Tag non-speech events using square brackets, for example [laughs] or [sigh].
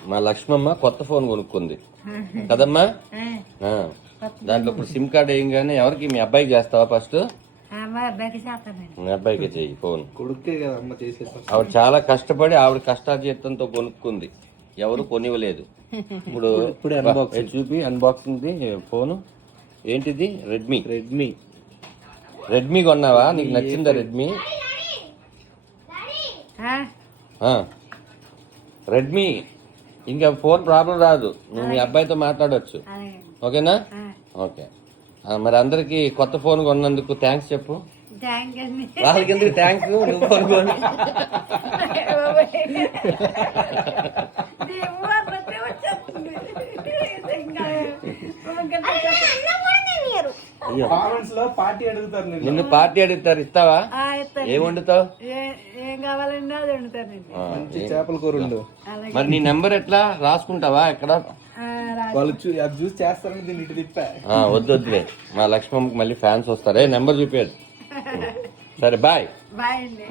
మా లక్ష్మమ్మ కొత్త ఫోన్ కొనుక్కుంది. కదమ్మా? ఆ. దాంట్లో ఇప్పుడు సిమ్ కార్డ్ వేయంగానే ఎవరికి? మీ అబ్బాయికి చేస్తావా ఫస్ట్? మా అబ్బాయికి చెయ్యి ఫోన్. కొడుకే ఆవిడ చాలా కష్టపడి ఆవిడ కష్టాజీతంతో కొనుక్కుంది. ఎవరు కొనివ్వలేదు. ఇప్పుడు చూపి అన్బాక్సింగ్ ఫోన్. ఏంటిది? రెడ్మీ రెడ్మీ రెడ్మీ కొన్నావా? నీకు నచ్చిందా రెడ్మీ ఆ. రెడ్మీ ఇంకా ఫోన్ ప్రాబ్లం రాదు. నువ్వు మీ అబ్బాయితో మాట్లాడొచ్చు. అలాగే ఓకేనా? ఓకే. మరి అందరికి కొత్త ఫోన్ కొన్నందుకు థ్యాంక్స్ చెప్పు. వాళ్ళకి ఎందుకు థ్యాంక్స్ నువ్వు ఫోన్ కొని. [laughs] [laughs] కామెంట్స్లో పార్టీ అడుగుతారు నేను నిన్ను పార్టీ అడుగుతారు ఇస్తావా. ఏం వండుతావు? ఏ- కావాలండి అది మంచి చేపల కూర ఉండు. మరి నీ నెంబర్ ఎట్లా? రాసుకుంటావా ఎక్కడ? వాళ్ళు అది చూసి చేస్తారని దీన్ని ఇటు తిప్పా. ఆ, వద్దు వద్దులే. మా లక్ష్మమ్మకి మళ్ళీ ఫ్యాన్స్ వస్తారే. నెంబర్ చూపేది [laughs] సరే బాయ్ బాయ్ అండి.